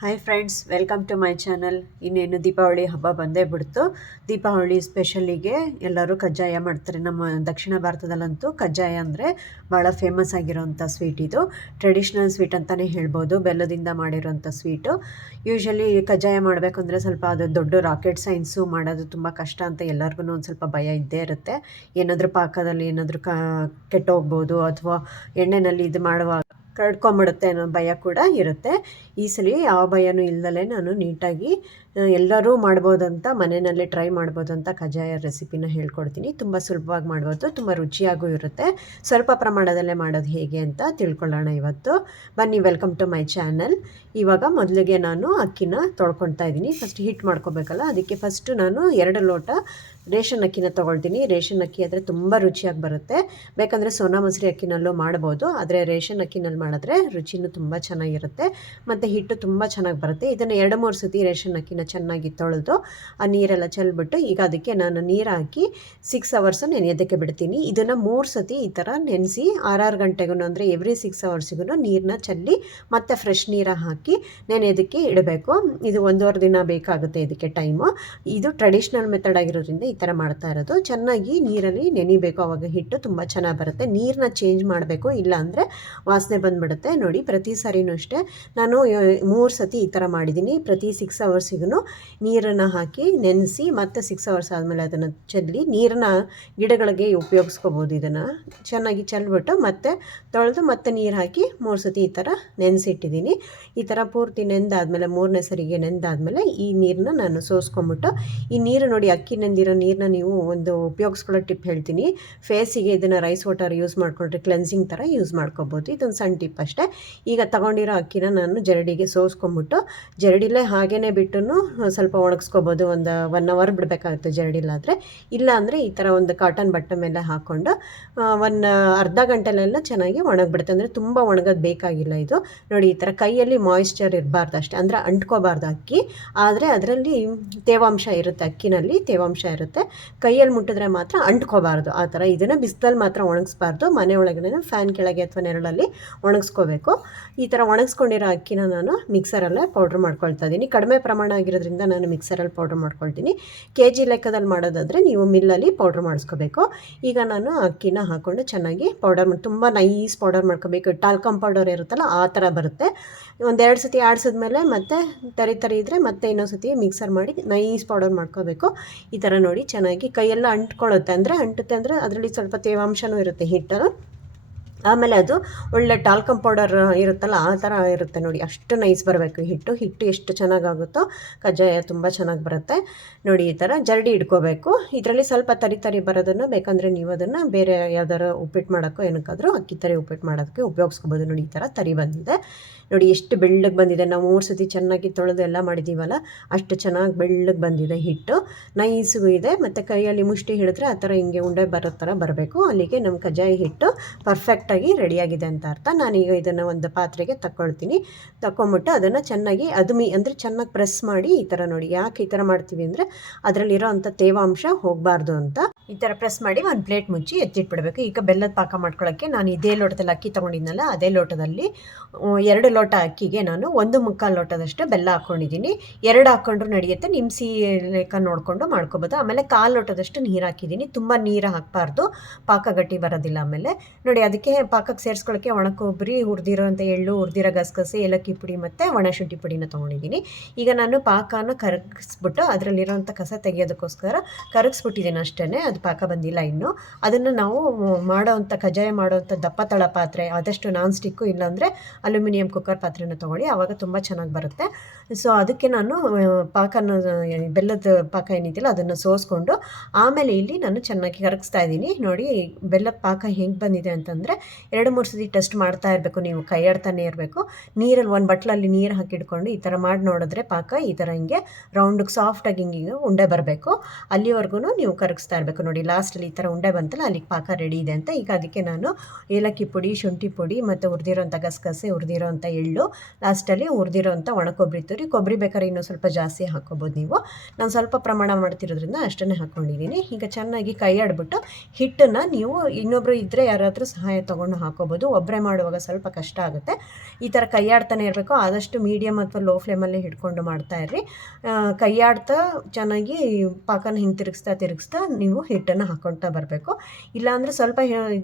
Hi friends welcome to my channel ಇನ್ನೇನು ದೀಪಾವಳಿ ಹಬ್ಬ ಬಂದೇ ಬಿಡ್ತು. ದೀಪಾವಳಿ ಸ್ಪೆಷಲಿಗೆ ಎಲ್ಲರೂ ಕಜ್ಜಾಯ ಮಾಡ್ತಾರೆ. ನಮ್ಮ ದಕ್ಷಿಣ ಭಾರತದಲ್ಲಂತೂ ಕಜ್ಜಾಯ ಅಂದರೆ ಭಾಳ ಫೇಮಸ್ ಆಗಿರೋವಂಥ ಸ್ವೀಟ್ ಇದು. ಟ್ರೆಡಿಷ್ನಲ್ ಸ್ವೀಟ್ ಅಂತಲೇ ಹೇಳ್ಬೋದು. ಬೆಲ್ಲದಿಂದ ಮಾಡಿರೋಂಥ ಸ್ವೀಟು ಯೂಶ್ವಲಿ ಕಜ್ಜಾಯ ಮಾಡಬೇಕು ಅಂದರೆ ಸ್ವಲ್ಪ ಅದು ದೊಡ್ಡ ರಾಕೆಟ್ ಸೈನ್ಸು ಮಾಡೋದು ತುಂಬ ಕಷ್ಟ ಅಂತ ಎಲ್ಲರಿಗೂ ಒಂದು ಸ್ವಲ್ಪ ಭಯ ಇದ್ದೇ ಇರುತ್ತೆ. ಏನಾದರೂ ಪಾಕದಲ್ಲಿ ಏನಾದರೂ ಕ, ಕೆಟ್ಟೋಗ್ಬೋದು ಅಥವಾ ಎಣ್ಣೆಯಲ್ಲಿ ಇದು ಮಾಡುವಾಗ ಕರ್ಡ್ಕೊಂಬಿಡುತ್ತೆ ಅನ್ನೋ ಭಯ ಕೂಡ ಇರುತ್ತೆ. ಈ ಸಲ ಯಾವ ಭಯನೂ ಇಲ್ದಲೇ ನಾನು ನೀಟಾಗಿ ಎಲ್ಲರೂ ಮಾಡ್ಬೋದಂತ ಮನೆಯಲ್ಲೇ ಟ್ರೈ ಮಾಡ್ಬೋದಂತ ಕಜ್ಜಾಯ ರೆಸಿಪಿನ ಹೇಳ್ಕೊಡ್ತೀನಿ. ತುಂಬ ಸುಲಭವಾಗಿ ಮಾಡ್ಬೋದು, ತುಂಬ ರುಚಿಯಾಗೂ ಇರುತ್ತೆ. ಸ್ವಲ್ಪ ಪ್ರಮಾಣದಲ್ಲೇ ಮಾಡೋದು ಹೇಗೆ ಅಂತ ತಿಳ್ಕೊಳ್ಳೋಣ ಇವತ್ತು. ಬನ್ನಿ ವೆಲ್ಕಮ್ ಟು ಮೈ ಚಾನಲ್ ಇವಾಗ ಮೊದಲಿಗೆ ನಾನು ಅಕ್ಕಿನ ತೊಳ್ಕೊಳ್ತಾ ಇದ್ದೀನಿ. ಫಸ್ಟ್ ಹೀಟ್ ಮಾಡ್ಕೋಬೇಕಲ್ಲ, ಅದಕ್ಕೆ ಫಸ್ಟು ನಾನು ಎರಡು ಲೋಟ ರೇಷನ್ ಅಕ್ಕಿನ ತೊಗೊಳ್ತೀನಿ. ರೇಷನ್ ಅಕ್ಕಿ ಆದರೆ ತುಂಬ ರುಚಿಯಾಗಿ ಬರುತ್ತೆ. ಬೇಕಂದರೆ ಸೋನಾ ಮಸೂರಿ ಅಕ್ಕಿನಲ್ಲೂ ಮಾಡ್ಬೋದು, ಆದರೆ ರೇಷನ್ ಅಕ್ಕಿನಲ್ಲಿ ಮಾಡಿದ್ರೆ ರುಚಿನೂ ತುಂಬ ಚೆನ್ನಾಗಿರುತ್ತೆ. ಮತ್ತು ಹಿಟ್ಟು ತುಂಬ ಚೆನ್ನಾಗಿ ಬರುತ್ತೆ. ಇದನ್ನು ಎರಡು ಮೂರು ಸತಿ ರೇಷನ್ ಅಕ್ಕಿನ ಚೆನ್ನಾಗಿ ತೊಳೆದು ಆ ನೀರೆಲ್ಲ ಚೆಲ್ಬಿಟ್ಟು ಈಗ ಅದಕ್ಕೆ ನಾನು ನೀರು ಹಾಕಿ ಸಿಕ್ಸ್ ಅವರ್ಸು ನೆನೆಯೋದಕ್ಕೆ ಬಿಡ್ತೀನಿ. ಇದನ್ನು ಮೂರು ಸತಿ ಈ ಥರ ನೆನೆಸಿ ಆರಾರು ಗಂಟೆಗೂ ಅಂದರೆ ಎವ್ರಿ ಸಿಕ್ಸ್ ಅವರ್ಸಿಗೂ ನೀರನ್ನ ಚೆಲ್ಲಿ ಮತ್ತೆ ಫ್ರೆಶ್ ನೀರು ಹಾಕಿ ನೆನೆಯೋದಕ್ಕೆ ಇಡಬೇಕು. ಇದು ಒಂದೂವರೆ ದಿನ ಬೇಕಾಗುತ್ತೆ ಇದಕ್ಕೆ ಟೈಮು ಇದು ಟ್ರೆಡಿಷ್ನಲ್ ಮೆಥಡ್ ಆಗಿರೋದ್ರಿಂದ ಈ ಥರ ಮಾಡ್ತಾ ಇರೋದು. ಚೆನ್ನಾಗಿ ನೀರಲ್ಲಿ ನೆನಿಬೇಕು. ಅವಾಗ ಹಿಟ್ಟು ತುಂಬ ಚೆನ್ನಾಗಿ ಬರುತ್ತೆ. ನೀರನ್ನ ಚೇಂಜ್ ಮಾಡಬೇಕು. ಇಲ್ಲಾಂದರೆ ವಾಸನೆ ಬಂದುಬಿಡುತ್ತೆ. ನೋಡಿ ಪ್ರತಿ ಸಾರಿನೂ ಅಷ್ಟೇ. ನಾನು ಮೂರು ಸತಿ ಈ ಥರ ಮಾಡಿದ್ದೀನಿ. ಪ್ರತಿ ಸಿಕ್ಸ್ ಅವರ್ಸಿಗೂ ನೀರನ್ನು ಹಾಕಿ ನೆನೆಸಿ ಮತ್ತೆ ಸಿಕ್ಸ್ ಅವರ್ಸ್ ಆದಮೇಲೆ ಅದನ್ನು ಚೆಲ್ಲಿ ನೀರನ್ನ ಗಿಡಗಳಿಗೆ ಉಪಯೋಗಿಸ್ಕೋಬೋದು ಇದನ್ನು. ಚೆನ್ನಾಗಿ ಚೆಲ್ಬಿಟ್ಟು ಮತ್ತೆ ತೊಳೆದು ಮತ್ತೆ ನೀರು ಹಾಕಿ ಮೂರು ಸತಿ ಈ ಥರ ನೆನೆಸಿಟ್ಟಿದ್ದೀನಿ. ಈ ಥರ ಪೂರ್ತಿ ನೆಂದಾದಮೇಲೆ ಮೂರನೇ ಸರಿಗೆ ನೆಂದಾದಮೇಲೆ ಈ ನೀರನ್ನ ನಾನು ಸೋಸ್ಕೊಂಬಿಟ್ಟು ಈ ನೀರು ನೋಡಿ ಅಕ್ಕಿ ನೆಂದಿರೋ ನೀರನ್ನ ನೀವು ಒಂದು ಉಪಯೋಗಿಸ್ಕೊಳ್ಳೋ ಟಿಪ್ ಹೇಳ್ತೀನಿ. ಫೇಸಿಗೆ ಇದನ್ನು ರೈಸ್ ವಾಟರ್ ಯೂಸ್ ಮಾಡಿಕೊಂಡ್ರೆ ಕ್ಲೆನ್ಸಿಂಗ್ ಥರ ಯೂಸ್ ಮಾಡ್ಕೋಬೋದು. ಇದೊಂದು ಸಣ್ಣ ಟಿಪ್ ಅಷ್ಟೇ. ಈಗ ತಗೊಂಡಿರೋ ಅಕ್ಕಿನ ನಾನು ಜರಡಿಗೆ ಸೋಸ್ಕೊಂಬಿಟ್ಟು ಜರಡಿಲೇ ಹಾಗೇ ಬಿಟ್ಟು ಸ್ವಲ್ಪ ಒಣಗಿಸ್ಕೋಬೋದು, ಒಂದು ಒನ್ ಅವರ್ ಬಿಡಬೇಕಾಗುತ್ತೆ ಜರಡಿಲ್ಲಾದರೆ ಇಲ್ಲ ಅಂದರೆ ಈ ಥರ ಒಂದು ಕಾಟನ್ ಬಟ್ಟೆ ಮೇಲೆ ಹಾಕ್ಕೊಂಡು ಒಂದು ಅರ್ಧ ಗಂಟೆಲೆಲ್ಲ ಚೆನ್ನಾಗಿ ಒಣಗಿಬಿಡುತ್ತೆ. ಅಂದರೆ ತುಂಬ ಒಣಗೋದು ಬೇಕಾಗಿಲ್ಲ ಇದು. ನೋಡಿ ಈ ಥರ ಕೈಯಲ್ಲಿ ಮಾಯಿಶ್ಚರ್ ಇರಬಾರ್ದು ಅಷ್ಟೇ. ಅಂದರೆ ಅಂಟ್ಕೋಬಾರ್ದು ಅಕ್ಕಿ. ಆದರೆ ಅದರಲ್ಲಿ ತೇವಾಂಶ ಇರುತ್ತೆ, ಅಕ್ಕಿನಲ್ಲಿ ತೇವಾಂಶ ಇರುತ್ತೆ. ಕೈಯಲ್ಲಿ ಮುಟ್ಟಿದ್ರೆ ಮಾತ್ರ ಅಂಟ್ಕೋಬಾರ್ದು ಆ ಥರ ಇದನ್ನು ಬಿಸಿಲಲ್ಲಿ ಮಾತ್ರ ಒಣಗಿಸ್ಬಾರ್ದು. ಮನೆ ಒಳಗಡೆ ಫ್ಯಾನ್ ಕೆಳಗೆ ಅಥವಾ ನೆರಳಲ್ಲಿ ಒಣಗಿಸ್ಕೋಬೇಕು. ಈ ಥರ ಒಣಗಿಸ್ಕೊಂಡಿರೋ ಅಕ್ಕಿನ ನಾನು ಮಿಕ್ಸರಲ್ಲೇ ಪೌಡ್ರ್ ಮಾಡ್ಕೊಳ್ತಾ ಇದ್ದೀನಿ. ಕಡಿಮೆ ಪ್ರಮಾಣ ಆಗಿರೋದ್ರಿಂದ ನಾನು ಮಿಕ್ಸರಲ್ಲಿ ಪೌಡ್ರ್ ಮಾಡ್ಕೊಳ್ತೀನಿ. ಕೆ ಜಿ ಲೆಕ್ಕದಲ್ಲಿ ಮಾಡೋದಾದರೆ ನೀವು ಮಿಲ್ಲಲ್ಲಿ ಪೌಡ್ರ್ ಮಾಡಿಸ್ಕೋಬೇಕು. ಈಗ ನಾನು ಅಕ್ಕಿನ ಹಾಕ್ಕೊಂಡು ಚೆನ್ನಾಗಿ ಪೌಡರ್ ಮಾಡಿ ತುಂಬ ನೈಸ್ ಪೌಡರ್ ಮಾಡ್ಕೋಬೇಕು. ಟಾಲ್ಕಮ್ ಪೌಡರ್ ಇರುತ್ತಲ್ಲ, ಆ ಥರ ಬರುತ್ತೆ. ಒಂದೆರಡು ಸತಿ ಆಡಿಸಿದ್ಮೇಲೆ ಮತ್ತೆ ತರಿ ತರಿ ಇದ್ದರೆ ಮತ್ತೆ ಇನ್ನೊಂದು ಸತಿ ಮಿಕ್ಸರ್ ಮಾಡಿ ನೈಸ್ ಪೌಡರ್ ಮಾಡ್ಕೋಬೇಕು. ಈ ಥರ ನೋಡಿ ಚೆನ್ನಾಗಿ ಕೈಯೆಲ್ಲ ಅಂಟ್ಕೊಳ್ಳುತ್ತೆ ಅಂದರೆ, ಅಂಟುತ್ತೆ ಅಂದರೆ ಅದರಲ್ಲಿ ಸ್ವಲ್ಪ ತೇವಾಂಶನೂ ಇರುತ್ತೆ ಹಿಟ್ಟು ಆಮೇಲೆ ಅದು ಒಳ್ಳೆ ಟಾಲ್ಕಮ್ ಪೌಡರ್ ಇರುತ್ತಲ್ಲ ಆ ಥರ ಇರುತ್ತೆ ನೋಡಿ. ಅಷ್ಟು ನೈಸ್ ಬರಬೇಕು ಹಿಟ್ಟು. ಹಿಟ್ಟು ಎಷ್ಟು ಚೆನ್ನಾಗಾಗುತ್ತೋ ಕಜ್ಜಾಯ ತುಂಬ ಚೆನ್ನಾಗಿ ಬರುತ್ತೆ. ನೋಡಿ ಈ ಥರ ಜರಡಿ ಇಟ್ಕೋಬೇಕು. ಇದರಲ್ಲಿ ಸ್ವಲ್ಪ ತರಿ ತರಿ ಬರೋದನ್ನು ಬೇಕಂದರೆ ನೀವು ಅದನ್ನು ಬೇರೆ ಯಾವ್ದಾರು ಉಪ್ಪಿಟ್ಟು ಮಾಡೋಕ್ಕೋ ಏನಕ್ಕಾದರೂ ಅಕ್ಕಿ ತರಿ ಉಪ್ಪಿಟ್ಟು ಮಾಡೋದಕ್ಕೆ ಉಪಯೋಗಿಸ್ಕೋಬೋದು. ನೋಡಿ ಈ ಥರ ತರಿ ಬಂದಿದೆ. ನೋಡಿ ಎಷ್ಟು ಬೆಳ್ಳಗೆ ಬಂದಿದೆ. ನಾವು ಮೂರು ಸತಿ ಚೆನ್ನಾಗಿ ತೊಳೆದು ಎಲ್ಲ ಮಾಡಿದ್ದೀವಲ್ಲ ಅಷ್ಟು ಚೆನ್ನಾಗಿ ಬೆಳ್ಳಗೆ ಬಂದಿದೆ ಹಿಟ್ಟು. ನೈಸ್ಗೂ ಇದೆ. ಮತ್ತು ಕೈಯಲ್ಲಿ ಮುಷ್ಟಿ ಹಿಡಿದ್ರೆ ಆ ಥರ ಹಿಂಗೆ ಉಂಡೆ ಬರೋ ಥರ ಬರಬೇಕು. ಅಲ್ಲಿಗೆ ನಮ್ಮ ಕಜ್ಜಾಯ ಹಿಟ್ಟು ಪರ್ಫೆಕ್ಟಾಗಿ ರೆಡಿಯಾಗಿದೆ ಅಂತ ಅರ್ಥ. ನಾನೀಗ ಇದನ್ನು ಒಂದು ಪಾತ್ರೆಗೆ ತಗೊಳ್ತೀನಿ ತಗೊಂಬಿಟ್ಟು ಅದನ್ನು ಚೆನ್ನಾಗಿ ಅದುಮಿ ಅಂದರೆ ಚೆನ್ನಾಗಿ ಪ್ರೆಸ್ ಮಾಡಿ ಈ ಥರ ನೋಡಿ ಯಾಕೆ ಈ ಥರ ಮಾಡ್ತೀವಿ ಅಂದರೆ ಅದರಲ್ಲಿರೋ ಅಂಥ ತೇವಾಂಶ ಹೋಗಬಾರ್ದು ಅಂತ. ಈ ಥರ ಪ್ರೆಸ್ ಮಾಡಿ ಒಂದು ಪ್ಲೇಟ್ ಮುಚ್ಚಿ ಎತ್ತಿಟ್ಬಿಡ್ಬೇಕು. ಈಗ ಬೆಲ್ಲದ ಪಾಕ ಮಾಡ್ಕೊಳ್ಳೋಕ್ಕೆ ನಾನು ಇದೇ ಲೋಟದಲ್ಲಿ ಅಕ್ಕಿ ತೊಗೊಂಡಿದ್ನಲ್ಲ, ಅದೇ ಲೋಟದಲ್ಲಿ ಎರಡು ಲೋಟ ಅಕ್ಕಿಗೆ ನಾನು ಒಂದು ಮುಕ್ಕಾಲು ಲೋಟದಷ್ಟು ಬೆಲ್ಲ ಹಾಕ್ಕೊಂಡಿದ್ದೀನಿ ಎರಡು ಹಾಕ್ಕೊಂಡ್ರು ನಡೆಯುತ್ತೆ ನಿಮ್ಮ ಸಿ ಲೆಕ್ಕ ನೋಡಿಕೊಂಡು ಮಾಡ್ಕೊಬೋದು. ಆಮೇಲೆ ಕಾಲು ಲೋಟದಷ್ಟು ನೀರು ಹಾಕಿದ್ದೀನಿ. ತುಂಬ ನೀರು ಹಾಕಬಾರ್ದು, ಪಾಕ ಗಟ್ಟಿ ಬರೋದಿಲ್ಲ ಆಮೇಲೆ. ನೋಡಿ, ಅದಕ್ಕೆ ಪಾಕಕ್ಕೆ ಸೇರಿಸ್ಕೊಳ್ಳೋಕ್ಕೆ ಒಣ ಕೊಬ್ಬರಿ ಹುರಿದಿರೋಂಥ ಎಳ್ಳು, ಹುರಿದಿರೋ ಗಸಗಸೆ, ಏಲಕ್ಕಿ ಪುಡಿ ಮತ್ತು ಒಣ ಶುಂಠಿ ಪುಡಿನ ತೊಗೊಂಡಿದ್ದೀನಿ. ಈಗ ನಾನು ಪಾಕನ ಕರಗಿಸ್ಬಿಟ್ಟು ಅದರಲ್ಲಿರೋಂಥ ಕಸ ತೆಗೆಯೋದಕ್ಕೋಸ್ಕರ ಕರಗಿಸ್ಬಿಟ್ಟಿದ್ದೀನಿ ಅಷ್ಟೇ ಅದು ಪಾಕ ಬಂದಿಲ್ಲ ಇನ್ನು. ಅದನ್ನು ನಾವು ಮಾಡೋವಂಥ ಕಜ್ಜಾಯ ಮಾಡೋವಂಥ ದಪ್ಪ ತಳ ಪಾತ್ರೆ, ಆದಷ್ಟು ನಾನ್ ಸ್ಟಿಕ್ಕು ಇಲ್ಲಾಂದರೆ ಅಲ್ಯೂಮಿನಿಯಂ ಕುಕ್ಕರ್ ಪಾತ್ರೆನ ತೊಗೊಳ್ಳಿ ಆವಾಗ ತುಂಬ ಚೆನ್ನಾಗಿ ಬರುತ್ತೆ. ಸೊ ಅದಕ್ಕೆ ನಾನು ಪಾಕನ, ಬೆಲ್ಲದ ಪಾಕ ಏನಿದೆಯಲ್ಲ ಅದನ್ನು ಸೋಸ್ಕೊಂಡು, ಆಮೇಲೆ ಇಲ್ಲಿ ನಾನು ಚೆನ್ನಾಗಿ ಕರಗಿಸ್ತಾ ಇದ್ದೀನಿ. ನೋಡಿ ಬೆಲ್ಲದ ಪಾಕ ಹೆಂಗೆ ಬಂದಿದೆ ಅಂತಂದರೆ, ಎರಡು, ಮೂರು ಸತಿ ಟೆಸ್ಟ್ ಮಾಡ್ತಾ ಇರಬೇಕು ನೀವು ಕೈ ಆಡ್ತಾನೆ ಇರಬೇಕು. ನೀರಲ್ಲಿ ಒಂದು ಬಟ್ಲಲ್ಲಿ ನೀರು ಹಾಕಿಡ್ಕೊಂಡು ಈ ಥರ ಮಾಡಿ ನೋಡಿದ್ರೆ ಪಾಕ ಈ ಥರ ಹಿಂಗೆ ರೌಂಡಿಗೆ ಸಾಫ್ಟಾಗಿ ಹಿಂಗೆ ಉಂಡೆ ಬರಬೇಕು. ಅಲ್ಲಿವರೆಗೂ ನೀವು ಕರಗಿಸ್ತಾ ಇರಬೇಕು. ನೋಡಿ ಲಾಸ್ಟಲ್ಲಿ ಈ ಥರ ಉಂಡೆ ಬಂತಲ್ಲ, ಅಲ್ಲಿಗೆ ಪಾಕ ರೆಡಿ ಇದೆ ಅಂತ. ಈಗ ಅದಕ್ಕೆ ನಾನು ಏಲಕ್ಕಿ ಪುಡಿ, ಶುಂಠಿ ಪುಡಿ ಮತ್ತು ಹುರಿದಿರೋಂಥ ಗಸಗಸೆ, ಹುರಿದಿರೋಂಥ ಎಳ್ಳು ಲಾಸ್ಟಲ್ಲಿ ಹುರಿದಿರೋಂಥ ಒಣ ಕೊಬ್ಬರಿ ತುರಿ. ಕೊಬ್ಬರಿ ಬೇಕಾದ್ರೆ ಇನ್ನೂ ಸ್ವಲ್ಪ ಜಾಸ್ತಿ ಹಾಕೋಬೋದು ನೀವು. ನಾನು ಸ್ವಲ್ಪ ಪ್ರಮಾಣ ಮಾಡ್ತಿರೋದ್ರಿಂದ ಅಷ್ಟನ್ನೇ ಹಾಕ್ಕೊಂಡಿದ್ದೀನಿ ಈಗ ಚೆನ್ನಾಗಿ ಕೈ ಆಡ್ಬಿಟ್ಟು ಹಿಟ್ಟನ್ನು ನೀವು ಇನ್ನೊಬ್ಬರು ಇದ್ದರೆ ಯಾರಾದರೂ ಸಹಾಯ ತೊಗೊಂಡು ಹಾಕೋಬೋದು. ಒಬ್ಬರೆ ಮಾಡುವಾಗ ಸ್ವಲ್ಪ ಕಷ್ಟ ಆಗುತ್ತೆ. ಈ ಥರ ಆಡ್ತಾನೆ ಇರಬೇಕು. ಆದಷ್ಟು ಮೀಡಿಯಮ್ ಅಥವಾ ಲೋ ಫ್ಲೇಮಲ್ಲಿ ಹಿಡ್ಕೊಂಡು ಮಾಡ್ತಾ ಇರ್ರಿ. ಆಡ್ತಾ ಚೆನ್ನಾಗಿ ಪಾಕನ ಹಿಂಗೆ ತಿರುಗಿಸ್ತಾ ತಿರುಗಿಸ್ತಾ ನೀವು ಹಿಟ್ಟನ್ನು ಹಾಕ್ಕೊಳ್ತಾ ಬರಬೇಕು. ಇಲ್ಲಾಂದರೆ ಸ್ವಲ್ಪ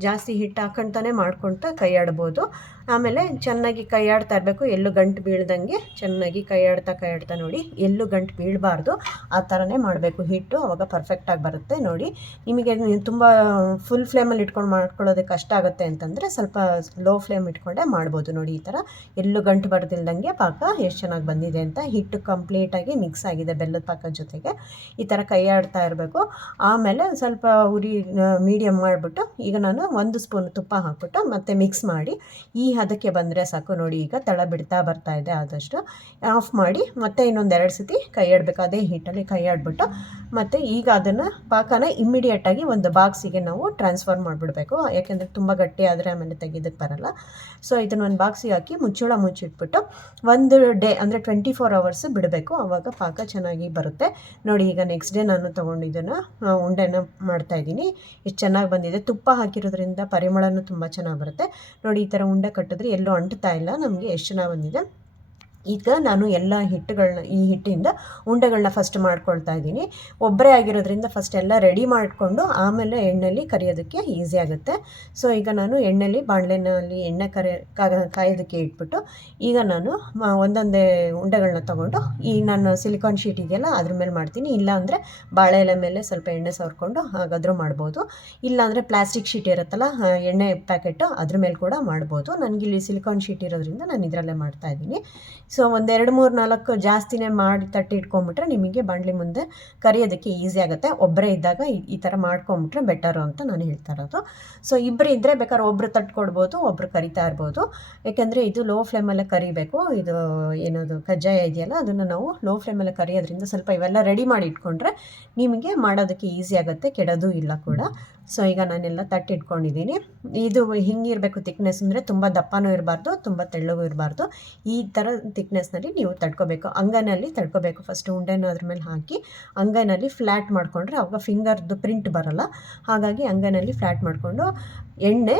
ಜಾಸ್ತಿ ಹಿಟ್ಟು ಹಾಕ್ಕೊಳ್ತಾನೆ ಮಾಡ್ಕೊಳ್ತಾ ಕೈಯಾಡ್ಬೋದು. ಆಮೇಲೆ ಚೆನ್ನಾಗಿ ಕೈಯಾಡ್ತಾ ಇರಬೇಕು. ಎಲ್ಲೂ ಗಂಟು ಬೀಳ್ದಂಗೆ ಚೆನ್ನಾಗಿ ಕೈಯಾಡ್ತಾ ಕೈಯಾಡ್ತಾ ನೋಡಿ. ಎಲ್ಲೂ ಗಂಟು ಬೀಳಬಾರ್ದು. ಆ ಥರನೇ ಮಾಡಬೇಕು. ಹಿಟ್ಟು ಅವಾಗ ಪರ್ಫೆಕ್ಟಾಗಿ ಬರುತ್ತೆ ನೋಡಿ. ನಿಮಗೆ ತುಂಬ ಫುಲ್ ಫ್ಲೇಮಲ್ಲಿ ಇಟ್ಕೊಂಡು ಮಾಡ್ಕೊಳ್ಳೋದಕ್ಕೆ ಕಷ್ಟ ಆಗುತ್ತೆ ಅಂತಂದರೆ ಸ್ವಲ್ಪ ಲೋ ಫ್ಲೇಮ್ ಇಟ್ಕೊಂಡೆ ಮಾಡ್ಬೋದು ನೋಡಿ ಈ ಥರ. ಎಲ್ಲೂ ಗಂಟು ಬರ್ದಿಲ್ದಂಗೆ ಪಾಕ ಎಷ್ಟು ಚೆನ್ನಾಗಿ ಬಂದಿದೆ ಅಂತ ಹಿಟ್ಟು ಕಂಪ್ಲೀಟಾಗಿ ಮಿಕ್ಸ್ ಆಗಿದೆ ಬೆಲ್ಲದ ಪಾಕ ಜೊತೆಗೆ. ಈ ಥರ ಕೈಯಾಡ್ತಾ ಇರಬೇಕು. ಆಮೇಲೆ ಸ್ವಲ್ಪ ಉರಿ ಮೀಡಿಯಮ್ ಮಾಡಿಬಿಟ್ಟು ಈಗ ನಾನು ಒಂದು ಸ್ಪೂನ್ ತುಪ್ಪ ಹಾಕ್ಬಿಟ್ಟು ಮತ್ತೆ ಮಿಕ್ಸ್ ಮಾಡಿ ಈ ಹದಕ್ಕೆ ಬಂದರೆ ಸಾಕು ನೋಡಿ, ಈಗ ತಳ ಬಿಡ್ತಾ ಬರ್ತಾ ಇದೆ ಆದಷ್ಟು. ಆಫ್ ಮಾಡಿ, ಮತ್ತೆ ಇನ್ನೊಂದು ಎರಡು ಸತಿ ಕೈ ಆಡಬೇಕು. ಅದೇ ಹೀಟಲ್ಲಿ ಕೈ ಆಡ್ಬಿಟ್ಟು, ಮತ್ತು ಈಗ ಅದನ್ನು ಪಾಕನ ಇಮ್ಮಿಡಿಯೇಟಾಗಿ ಒಂದು ಬಾಕ್ಸಿಗೆ ನಾವು ಟ್ರಾನ್ಸ್ಫರ್ ಮಾಡಿಬಿಡ್ಬೇಕು. ಯಾಕೆಂದರೆ ತುಂಬ ಗಟ್ಟಿ ಆದರೆ ಆಮೇಲೆ ತೆಗೆದಕ್ಕೆ ಬರಲ್ಲ. ಸೊ ಇದನ್ನು ಒಂದು ಬಾಕ್ಸಿಗೆ ಹಾಕಿ ಮುಚ್ಚಳ ಮುಚ್ಚಿಟ್ಬಿಟ್ಟು ಒಂದು ಡೇ ಅಂದರೆ ಟ್ವೆಂಟಿ ಫೋರ್ ಅವರ್ಸ್ ಬಿಡಬೇಕು. ಆವಾಗ ಪಾಕ ಚೆನ್ನಾಗಿ ಬರುತ್ತೆ. ನೋಡಿ, ಈಗ ನೆಕ್ಸ್ಟ್ ಡೇ ನಾನು ತೊಗೊಂಡಿದ್ದನ್ನು ಉಂಡೆನ ಮಾಡ್ತಾಯಿದ್ದೀನಿ ಎಷ್ಟು ಚೆನ್ನಾಗಿ ಬಂದಿದೆ. ತುಪ್ಪ ಹಾಕಿರೋದ್ರಿಂದ ಪರಿಮಳನೂ ತುಂಬ ಚೆನ್ನಾಗಿ ಬರುತ್ತೆ. ನೋಡಿ, ಈ ಥರ ಉಂಡೆ ಕಟ್ಟಿದ್ರೆ ಎಲ್ಲೂ ಅಂಟ್ತಾ ಇಲ್ಲ. ನಮಗೆ ಎಷ್ಟು ಚೆನ್ನಾಗಿ ಬಂದಿದೆ ಈಗ ನಾನು ಎಲ್ಲ ಹಿಟ್ಟುಗಳನ್ನ, ಈ ಹಿಟ್ಟಿಂದ ಉಂಡೆಗಳನ್ನ ಫಸ್ಟ್ ಮಾಡ್ಕೊಳ್ತಾ ಇದ್ದೀನಿ. ಒಬ್ಬರೇ ಆಗಿರೋದ್ರಿಂದ ಫಸ್ಟ್ ಎಲ್ಲ ರೆಡಿ ಮಾಡಿಕೊಂಡು ಆಮೇಲೆ ಎಣ್ಣೆಲಿ ಕರಿಯೋದಕ್ಕೆ ಈಸಿ ಆಗುತ್ತೆ. ಸೊ ಈಗ ನಾನು ಎಣ್ಣೆಲಿ ಬಾಣಲೆನಲ್ಲಿ ಎಣ್ಣೆ ಕರೆ ಕಾಯೋದಕ್ಕೆ ಇಟ್ಬಿಟ್ಟು ಈಗ ನಾನು ಒಂದೊಂದೇ ಉಂಡೆಗಳನ್ನ ತೊಗೊಂಡು ಈ ನಾನು ಸಿಲಿಕಾನ್ ಶೀಟ್ ಇದೆಯಲ್ಲ ಅದ್ರ ಮೇಲೆ ಮಾಡ್ತೀನಿ. ಇಲ್ಲಾಂದರೆ ಬಾಳೆ ಎಲೆ ಮೇಲೆ ಸ್ವಲ್ಪ ಎಣ್ಣೆ ಸವರ್ಕೊಂಡು ಹಾಗಾದರೂ ಮಾಡ್ಬೋದು. ಇಲ್ಲಾಂದರೆ ಪ್ಲಾಸ್ಟಿಕ್ ಶೀಟ್ ಇರುತ್ತಲ್ಲ ಎಣ್ಣೆ ಪ್ಯಾಕೆಟ್ ಅದ್ರ ಮೇಲೆ ಕೂಡ ಮಾಡ್ಬೋದು. ನನಗಿಲ್ಲಿ ಸಿಲಿಕಾನ್ ಶೀಟ್ ಇರೋದ್ರಿಂದ ನಾನು ಇದರಲ್ಲೇ ಮಾಡ್ತಾ ಇದ್ದೀನಿ. ಸೊ ಒಂದೆರಡು ಮೂರು ನಾಲ್ಕು ಜಾಸ್ತಿನೇ ಮಾಡಿ ತಟ್ಟಿ ಇಟ್ಕೊಂಬಿಟ್ರೆ ನಿಮಗೆ ಬಾಣಲಿ ಮುಂದೆ ಕರಿಯೋದಕ್ಕೆ ಈಸಿ ಆಗುತ್ತೆ. ಒಬ್ಬರೇ ಇದ್ದಾಗ ಈ- ಥರ ಮಾಡ್ಕೊಂಬಿಟ್ರೆ ಬೆಟರು ಅಂತ ನಾನು ಹೇಳ್ತಾ ಇರೋದು. ಸೊ ಇಬ್ಬರು ಇದ್ದರೆ ಬೇಕಾದ್ರೆ ಒಬ್ಬರು ತಟ್ಕೊಡ್ಬೋದು ಒಬ್ಬರು ಕರಿತಾ ಇರ್ಬೋದು. ಯಾಕೆಂದರೆ ಇದು ಲೋ ಫ್ಲೇಮಲ್ಲೇ ಕರಿಬೇಕು. ಇದು ಏನದು ಕಜ್ಜಾಯ ಇದೆಯಲ್ಲ, ಅದನ್ನು ನಾವು ಲೋ ಫ್ಲೇಮಲ್ಲೇ ಕರಿಯೋದ್ರಿಂದ ಸ್ವಲ್ಪ ಇವೆಲ್ಲ ರೆಡಿ ಮಾಡಿ ಇಟ್ಕೊಂಡ್ರೆ ನಿಮಗೆ ಮಾಡೋದಕ್ಕೆ ಈಸಿ ಆಗುತ್ತೆ, ಕೆಡೋದು ಇಲ್ಲ ಕೂಡ. ಸೊ ಈಗ ನಾನೆಲ್ಲ ತಟ್ಟಿಟ್ಕೊಂಡಿದ್ದೀನಿ. ಇದು ಹಿಂಗಿರಬೇಕು ತಿಕ್ನೆಸ್ ಅಂದರೆ ತುಂಬ ದಪ್ಪನೂ ಇರಬಾರ್ದು, ತುಂಬ ತೆಳ್ಳಗೂ ಇರಬಾರ್ದು. ಈ ಥರ ತಿಕ್ನೆಸ್ನಲ್ಲಿ ನೀವು ತಡ್ಕೋಬೇಕು ಅಂಗನಲ್ಲಿ ತಡ್ಕೋಬೇಕು ಫಸ್ಟ್ ಉಂಡೆನ ಅದ್ರ ಮೇಲೆ ಹಾಕಿ, ಅಂಗನಲ್ಲಿ ಫ್ಲ್ಯಾಟ್ ಮಾಡಿಕೊಂಡ್ರೆ ಅವಾಗ ಫಿಂಗರ್ದು ಪ್ರಿಂಟ್ ಬರಲ್ಲ. ಹಾಗಾಗಿ ಅಂಗನಲ್ಲಿ ಫ್ಲ್ಯಾಟ್ ಮಾಡಿಕೊಂಡು ಎಣ್ಣೆ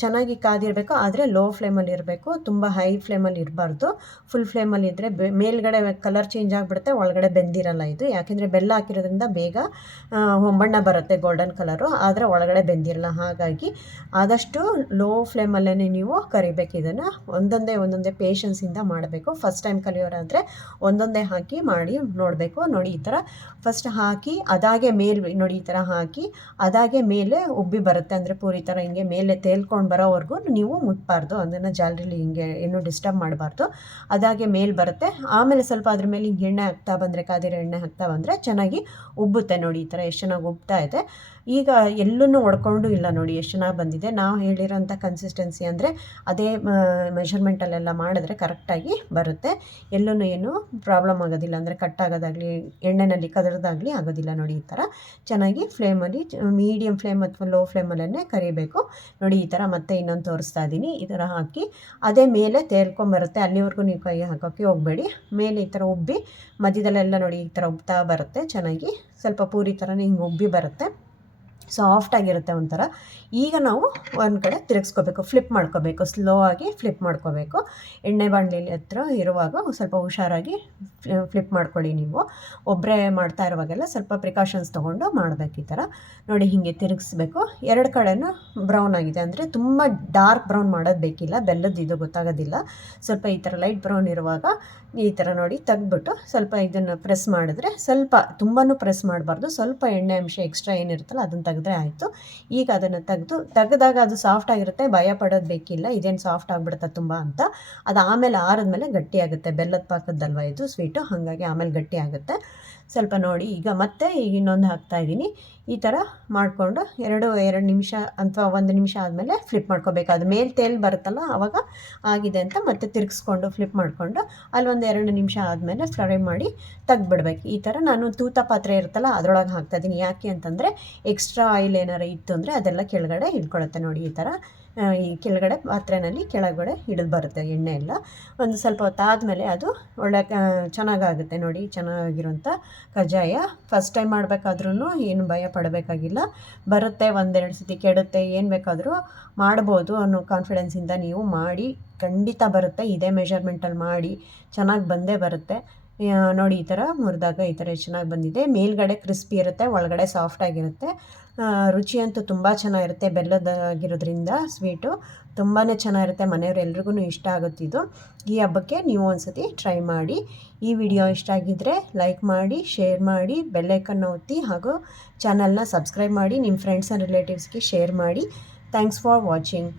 ಚೆನ್ನಾಗಿ ಕಾದಿರಬೇಕು, ಆದರೆ ಲೋ ಫ್ಲೇಮಲ್ಲಿ ಇರಬೇಕು, ತುಂಬ ಹೈ ಫ್ಲೇಮಲ್ಲಿ ಇರಬಾರ್ದು. ಫುಲ್ ಫ್ಲೇಮಲ್ಲಿ ಇದ್ದರೆ ಬೆ, ಮೇಲ್ಗಡೆ ಕಲರ್ ಚೇಂಜ್ ಆಗಿಬಿಡುತ್ತೆ, ಒಳಗಡೆ ಬೆಂದಿರಲ್ಲ ಇದು. ಯಾಕೆಂದರೆ ಬೆಲ್ಲ ಹಾಕಿರೋದ್ರಿಂದ ಬೇಗ ಹೊಂಬಣ್ಣ ಬರುತ್ತೆ ಗೋಲ್ಡನ್ ಕಲರು ಆದರೆ ಒಳಗಡೆ ಬೆಂದಿರಲ್ಲ. ಹಾಗಾಗಿ ಆದಷ್ಟು ಲೋ ಫ್ಲೇಮಲ್ಲೇ ನೀವು ಕರಿಬೇಕು ಇದನ್ನು. ಒಂದೊಂದೇ ಒಂದೊಂದೇ ಪೇಷನ್ಸಿಂದ ಮಾಡಬೇಕು. ಫಸ್ಟ್ ಟೈಮ್ ಕಲಿಯೋರಾದರೆ ಒಂದೊಂದೇ ಹಾಕಿ ಮಾಡಿ ನೋಡಬೇಕು. ನೋಡಿ ಈ ಥರ ಫಸ್ಟ್ ಹಾಕಿ, ಅದಾಗೆ ಮೇಲೆ, ನೋಡಿ ಈ ಥರ ಹಾಕಿ, ಅದಾಗೆ ಮೇಲೆ ಉಬ್ಬಿ ಬರುತ್ತೆ. ಅಂದರೆ ಪೂರಿ ಥರ ಹಿಂಗೆ ಮೇಲೆ ತೇಲ್ಕೊಂಡು ಬರೋವರೆಗೂ ನೀವು ಮುಟ್ಬಾರ್ದು. ಅದನ್ನು ಜಾಲರಿಲಿ ಹಿಂಗೆ ಇನ್ನೂ ಡಿಸ್ಟರ್ಬ್ ಮಾಡಬಾರ್ದು. ಅದಾಗೆ ಮೇಲೆ ಬರುತ್ತೆ. ಆಮೇಲೆ ಸ್ವಲ್ಪ ಅದ್ರ ಮೇಲೆ ಹಿಂಗೆ ಎಣ್ಣೆ ಹಾಕ್ತಾ ಬಂದರೆ, ಕಾದಿರೋ ಎಣ್ಣೆ ಹಾಕ್ತಾ ಬಂದರೆ ಚೆನ್ನಾಗಿ ಉಬ್ಬುತ್ತೆ ನೋಡಿ, ಈ ಥರ ಎಷ್ಟು ಚೆನ್ನಾಗಿ ಉಬ್ತಾ ಇದೆ. ಈಗ ಎಲ್ಲೂ ಒಡ್ಕೊಂಡು ಇಲ್ಲ ನೋಡಿ, ಎಷ್ಟು ಚೆನ್ನಾಗಿ ಬಂದಿದೆ. ನಾವು ಹೇಳಿರೋಂಥ ಕನ್ಸಿಸ್ಟೆನ್ಸಿ ಅಂದರೆ ಅದೇ ಮೆಷರ್ಮೆಂಟಲ್ಲೆಲ್ಲ ಮಾಡಿದ್ರೆ ಕರೆಕ್ಟಾಗಿ ಬರುತ್ತೆ. ಎಲ್ಲೂ ಏನು ಪ್ರಾಬ್ಲಮ್ ಆಗೋದಿಲ್ಲ ಅಂದರೆ ಕಟ್ ಆಗೋದಾಗಲಿ, ಎಣ್ಣೆನಲ್ಲಿ ಕದರದಾಗಲಿ ಆಗೋದಿಲ್ಲ ನೋಡಿ ಈ ಥರ ಚೆನ್ನಾಗಿ ಫ್ಲೇಮಲ್ಲಿ ಮೀಡಿಯಮ್ ಫ್ಲೇಮ್ ಅಥವಾ ಲೋ ಫ್ಲೇಮಲ್ಲೇ ಕರಿಬೇಕು. ನೋಡಿ ಈ ಥರ ಮತ್ತೆ ಇನ್ನೊಂದು ತೋರಿಸ್ತಾ ಇದ್ದೀನಿ ಈ ಥರ ಹಾಕಿ, ಅದೇ ಮೇಲೆ ತೇಲ್ಕೊಂಬರುತ್ತೆ. ಅಲ್ಲಿವರೆಗೂ ನೀವು ಕೈ ಹಾಕೋಕ್ಕೆ ಹೋಗಬೇಡಿ. ಮೇಲೆ ಈ ಥರ ಉಬ್ಬಿ, ಮಧ್ಯದಲ್ಲೆಲ್ಲ ನೋಡಿ ಈ ಥರ ಉಬ್ತಾ ಬರುತ್ತೆ. ಚೆನ್ನಾಗಿ ಸ್ವಲ್ಪ ಪೂರಿ ಥರನೇ ಹಿಂಗೆ ಉಬ್ಬಿ ಬರುತ್ತೆ. ಸಾಫ್ಟ್ ಆಗಿರುತ್ತೆ ಒಂಥರ. ಈಗ ನಾವು ಒಂದು ಕಡೆ ತಿರುಗಿಸ್ಕೋಬೇಕು ಫ್ಲಿಪ್ ಮಾಡ್ಕೋಬೇಕು ಸ್ಲೋ ಆಗಿ ಫ್ಲಿಪ್ ಮಾಡ್ಕೋಬೇಕು. ಎಣ್ಣೆ ಬಾಣಲಿಲಿ ಹತ್ರ ಇರುವಾಗ ಸ್ವಲ್ಪ ಹುಷಾರಾಗಿ ಫ್ಲಿಪ್ ಮಾಡ್ಕೊಳ್ಳಿ ನೀವು. ಒಬ್ಬರೇ ಮಾಡ್ತಾ ಇರುವಾಗೆಲ್ಲ ಸ್ವಲ್ಪ ಪ್ರಿಕಾಷನ್ಸ್ ತೊಗೊಂಡು ಮಾಡಬೇಕು ಈ ಥರ. ನೋಡಿ ಹೀಗೆ ತಿರುಗಿಸ್ಬೇಕು. ಎರಡು ಕಡೆನೂ ಬ್ರೌನ್ ಆಗಿದೆ ಅಂದರೆ ತುಂಬ ಡಾರ್ಕ್ ಬ್ರೌನ್ ಮಾಡೋದು ಬೇಕಿಲ್ಲ, ಬೆಲ್ಲದ ಇದು ಗೊತ್ತಾಗೋದಿಲ್ಲ. ಸ್ವಲ್ಪ ಈ ಥರ ಲೈಟ್ ಬ್ರೌನ್ ಇರುವಾಗ ಈ ಥರ ನೋಡಿ ತೆಗ್ದ್ಬಿಟ್ಟು ಸ್ವಲ್ಪ ಇದನ್ನು ಪ್ರೆಸ್ ಮಾಡಿದ್ರೆ ಸ್ವಲ್ಪ ತುಂಬಾ ಪ್ರೆಸ್ ಮಾಡಬಾರ್ದು. ಸ್ವಲ್ಪ ಎಣ್ಣೆ ಅಂಶ ಎಕ್ಸ್ಟ್ರಾ ಏನಿರುತ್ತಲ್ಲ ಅದನ್ನು ತೆಗೆದ್ರೆ ಆಯಿತು. ಈಗ ಅದನ್ನು ತೆಗೆದು, ತೆಗೆದಾಗ ಅದು ಸಾಫ್ಟ್ ಆಗಿರುತ್ತೆ, ಭಯ ಪಡೋದು ಬೇಕಿಲ್ಲ, ಇದೇನು ಸಾಫ್ಟ್ ಆಗಿಬಿಡುತ್ತೆ ತುಂಬ ಅಂತ. ಅದು ಆಮೇಲೆ ಆರಿದ್ಮೇಲೆ ಗಟ್ಟಿ ಆಗುತ್ತೆ ಬೆಲ್ಲದ ಪಾಕದ್ದಲ್ವ ಇದು? ಸ್ವೀಟು ಹಾಗಾಗಿ ಆಮೇಲೆ ಗಟ್ಟಿ ಆಗುತ್ತೆ ಸ್ವಲ್ಪ ನೋಡಿ. ಈಗ ಮತ್ತೆ ಈಗ ಇನ್ನೊಂದು ಹಾಕ್ತಾ ಇದ್ದೀನಿ. ಈ ಥರ ಮಾಡಿಕೊಂಡು ಎರಡು ಎರಡು ನಿಮಿಷ ಅಥವಾ ಒಂದು ನಿಮಿಷ ಆದಮೇಲೆ ಫ್ಲಿಪ್ ಮಾಡ್ಕೋಬೇಕು. ಅದು ಮೇಲೆ ತೇಲ್ ಬರುತ್ತಲ್ಲ ಆವಾಗ ಆಗಿದೆ ಅಂತ ಮತ್ತೆ ತಿರುಗಿಸ್ಕೊಂಡು ಫ್ಲಿಪ್ ಮಾಡಿಕೊಂಡು ಅಲ್ಲೊಂದು ಎರಡು ನಿಮಿಷ ಆದಮೇಲೆ ಫ್ರೈ ಮಾಡಿ ತೆಗ್ದುಬಿಡ್ಬೇಕು. ಈ ಥರ ನಾನು ತೂತ ಪಾತ್ರೆ ಇರುತ್ತಲ್ಲ, ಅದರೊಳಗೆ ಹಾಕ್ತಾಯಿದ್ದೀನಿ ಯಾಕೆ ಅಂತಂದರೆ ಎಕ್ಸ್ಟ್ರಾ ಆಯಿಲ್ ಏನಾರು ಇತ್ತು ಅಂದರೆ ಅದೆಲ್ಲ ಕೆಳಗಡೆ ಹಿಡ್ಕೊಳುತ್ತೆ ನೋಡಿ ಈ ಥರ ಈ ಕೆಳಗಡೆ ಪಾತ್ರೆನಲ್ಲಿ ಕೆಳಗಡೆ ಹಿಡಿದು ಬರುತ್ತೆ ಎಣ್ಣೆ ಎಲ್ಲ. ಒಂದು ಸ್ವಲ್ಪ ಹೊತ್ತಾದಮೇಲೆ ಅದು ಒಳ್ಳೆ ಚೆನ್ನಾಗಾಗುತ್ತೆ ನೋಡಿ ಚೆನ್ನಾಗಿರುವಂಥ ಕಜ್ಜಾಯ. ಫಸ್ಟ್ ಟೈಮ್ ಮಾಡಬೇಕಾದ್ರೂ ಏನು ಭಯ ಪಡಬೇಕಾಗಿಲ್ಲ. ಬರುತ್ತೆ, ಒಂದೆರಡು ಸತಿ ಕೆಡುತ್ತೆ, ಏನು ಬೇಕಾದರೂ ಮಾಡ್ಬೋದು ಅನ್ನೋ ಕಾನ್ಫಿಡೆನ್ಸಿಂದ ನೀವು ಮಾಡಿ, ಖಂಡಿತ ಬರುತ್ತೆ. ಇದೇ ಮೆಷರ್ಮೆಂಟಲ್ಲಿ ಮಾಡಿ, ಚೆನ್ನಾಗಿ ಬಂದೇ ಬರುತ್ತೆ. ನೋಡಿ, ಈ ಥರ ಮುರಿದಾಗ ಈ ಥರ ಚೆನ್ನಾಗಿ ಬಂದಿದೆ. ಮೇಲ್ಗಡೆ ಕ್ರಿಸ್ಪಿ ಇರುತ್ತೆ, ಒಳಗಡೆ ಸಾಫ್ಟಾಗಿರುತ್ತೆ ರುಚಿ ಅಂತೂ ತುಂಬ ಚೆನ್ನಾಗಿರುತ್ತೆ ಬೆಲ್ಲದಾಗಿರೋದ್ರಿಂದ ಸ್ವೀಟು. ತುಂಬಾ ಚೆನ್ನಾಗಿರುತ್ತೆ ಮನೆಯವರೆಲ್ರಿಗೂ ಇಷ್ಟ ಆಗುತ್ತಿದ್ದು ಈ ಹಬ್ಬಕ್ಕೆ ನೀವು ಒಂದ್ಸತಿ ಟ್ರೈ ಮಾಡಿ. ಈ ವಿಡಿಯೋ ಇಷ್ಟ ಆಗಿದ್ದರೆ ಲೈಕ್ ಮಾಡಿ, ಶೇರ್ ಮಾಡಿ ಬೆಲ್ಲೈಕನ್ನ ಒತ್ತಿ ಹಾಗೂ ಚಾನಲ್ನ ಸಬ್ಸ್ಕ್ರೈಬ್ ಮಾಡಿ, ನಿಮ್ಮ ಫ್ರೆಂಡ್ಸ್ ಆ್ಯಂಡ್ ರಿಲೇಟಿವ್ಸ್ಗೆ ಶೇರ್ ಮಾಡಿ. Thanks for watching.